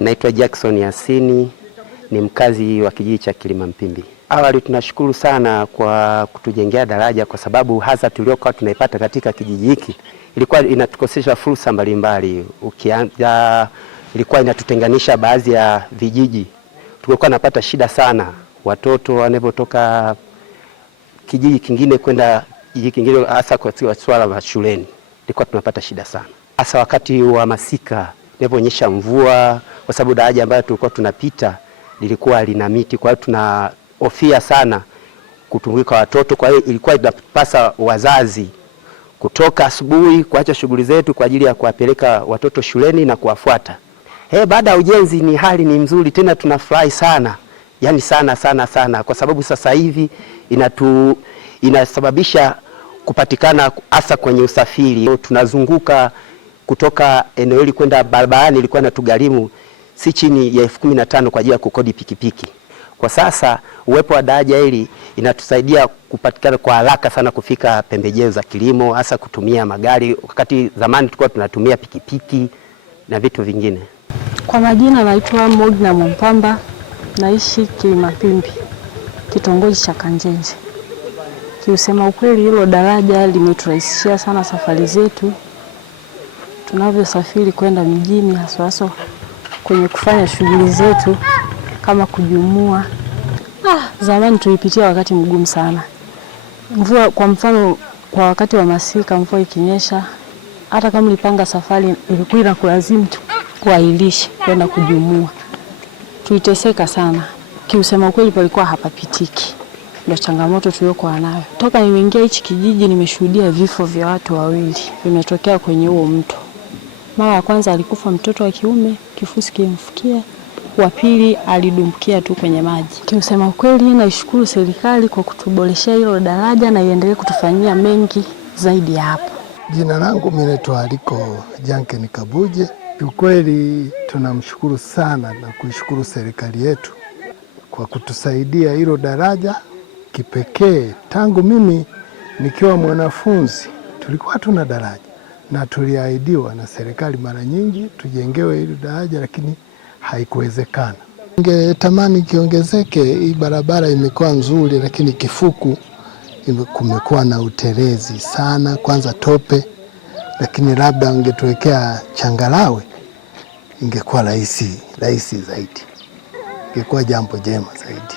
Naitwa Jackson Yasini, ni mkazi wa kijiji cha Kilimampimbi. Awali tunashukuru sana kwa kutujengea daraja, kwa sababu hasa tuliokuwa tunaipata katika kijiji hiki ilikuwa inatukosesha fursa mbalimbali. Ukianza ilikuwa inatutenganisha baadhi ya vijiji. Tulikuwa tunapata shida sana, watoto wanapotoka kijiji kingine kwenda kijiji kingine, hasa kwa swala la shuleni ilikuwa tunapata shida sana, hasa wakati wa masika inaponyesha mvua, kwa sababu daraja ambayo tulikuwa tunapita lilikuwa lina miti. Kwa hiyo tunahofia sana kutumika watoto. Kwa hiyo ilikuwa inapasa wazazi kutoka asubuhi kuacha shughuli zetu kwa ajili ya kuwapeleka watoto shuleni na kuwafuata. Baada ya ujenzi ni hali ni mzuri, tena tunafurahi sana. Yaani sana kwa sababu sasa hivi inasababisha kupatikana hasa kwenye usafiri. Tunazunguka kutoka eneo hili kwenda barabarani, ilikuwa inatugharimu si chini ya 15,000 kwa ajili ya kukodi pikipiki. Kwa sasa uwepo wa daraja hili inatusaidia kupatikana kwa haraka sana kufika pembejeo za kilimo, hasa kutumia magari, wakati zamani tulikuwa tunatumia pikipiki na vitu vingine. Kwa majina naitwa Mogna Mpamba, naishi Kilimampimbi, kitongoji cha Kanjenje. Kiusema ukweli, hilo daraja limeturahisishia sana safari zetu tunavyosafiri kwenda mjini, hasa kwenye kufanya shughuli zetu kama kujumua. Zamani tulipitia wakati mgumu sana. Mvua, kwa mfano, kwa wakati wa masika, mvua ikinyesha, hata kama ulipanga safari ilikuwa inakulazimu kuahirisha kwenda kujumua. Tuliteseka sana. Kiusema ukweli, palikuwa hapapitiki. Ndio changamoto tuliyokuwa nayo. Toka nimeingia hichi kijiji nimeshuhudia vifo vya watu wawili vimetokea kwenye huo mto. Mara ya kwanza alikufa mtoto wa kiume, kifusi kimfikia. Wa pili alidumbukia tu kwenye maji. Kiusema ukweli, naishukuru serikali kwa kutuboreshea hilo daraja na iendelee kutufanyia mengi zaidi hapo. Jina langu mimi naitwa Aliko Janken Kabuje. Ukweli tunamshukuru sana na kuishukuru serikali yetu kwa kutusaidia hilo daraja kipekee. Tangu mimi nikiwa mwanafunzi tulikuwa tuna daraja na tuliahidiwa na serikali mara nyingi tujengewe hilo daraja, lakini haikuwezekana. Ningetamani kiongezeke. Hii barabara imekuwa nzuri, lakini kifuku kumekuwa na utelezi sana, kwanza tope, lakini labda ungetuwekea changarawe ingekuwa rahisi zaidi, ingekuwa jambo jema zaidi.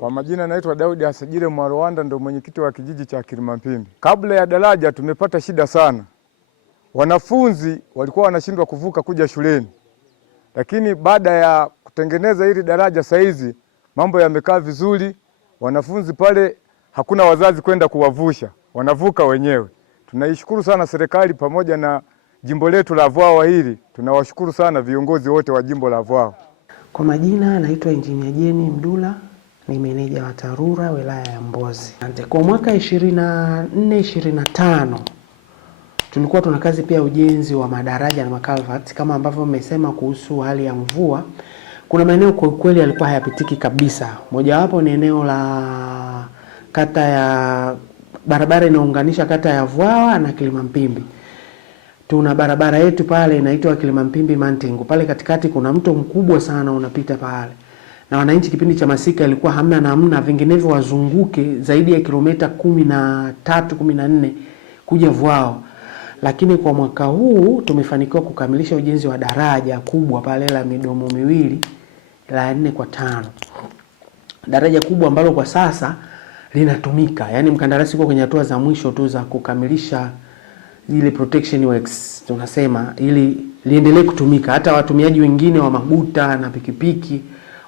Kwa majina naitwa Daudi Asajire Mwarwanda, ndo mwenyekiti wa kijiji cha Kilimampimbi. Kabla ya daraja tumepata shida sana. Wanafunzi walikuwa wanashindwa kuvuka kuja shuleni. Lakini baada ya kutengeneza hili daraja saizi mambo yamekaa vizuri. Wanafunzi pale hakuna wazazi kwenda kuwavusha, wanavuka wenyewe. Tunaishukuru sana serikali pamoja na jimbo letu la Vwawa hili. Tunawashukuru sana viongozi wote wa jimbo la Vwawa. Kwa majina naitwa Engineer Jeni Mdula, ni meneja wa TARURA wilaya ya Mbozi. Kwa mwaka 24-25 tulikuwa tuna kazi pia ujenzi wa madaraja na makalvati kama ambavyo mmesema kuhusu hali ya mvua. Kuna maeneo kwa kweli yalikuwa hayapitiki kabisa. Mojawapo ni eneo la kata ya barabara inaunganisha kata ya Vwawa na Kilimampimbi. Tuna barabara yetu pale inaitwa Kilimampimbi Mantingu. Pale katikati kuna mto mkubwa sana unapita pale. Na wananchi kipindi cha masika ilikuwa hamna namna, vinginevyo wazunguke zaidi ya kilomita 13-14 kuja Vwawa. Lakini kwa mwaka huu tumefanikiwa kukamilisha ujenzi wa daraja kubwa pale la midomo miwili la 4x5. Daraja kubwa ambalo kwa sasa linatumika. Yaani mkandarasi uko kwenye hatua za mwisho tu za kukamilisha ile protection works tunasema, ili liendelee kutumika. Hata watumiaji wengine wa maguta na pikipiki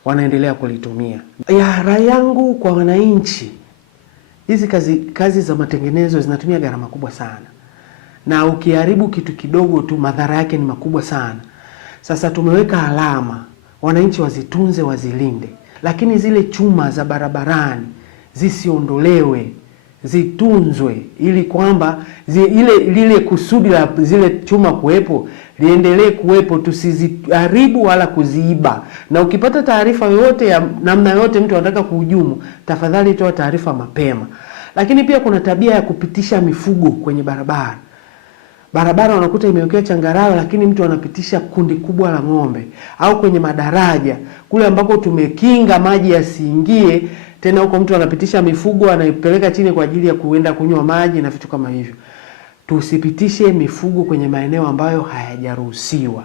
wanaendelea kulitumia. Rai yangu kwa wananchi, hizi kazi za matengenezo zinatumia gharama kubwa sana. Na ukiharibu kitu kidogo tu madhara yake ni makubwa sana. Sasa tumeweka alama, wananchi wazitunze, wazilinde. Lakini zile chuma za barabarani zisiondolewe, zitunzwe ili kwamba lile kusudi la zile chuma kuwepo liendelee kuwepo, tusiziharibu wala kuziiba. Na ukipata taarifa yoyote ya namna yote mtu anataka kuhujumu, tafadhali toa taarifa mapema. Lakini pia kuna tabia ya kupitisha mifugo kwenye barabara. barabara unakuta imewekewa changarawe, lakini mtu anapitisha kundi kubwa la ng'ombe, au kwenye madaraja kule ambako tumekinga maji yasiingie tena, huko mtu anapitisha mifugo anaipeleka chini kwa ajili ya kuenda kunywa maji na vitu kama hivyo. Tusipitishe mifugo kwenye maeneo ambayo hayajaruhusiwa.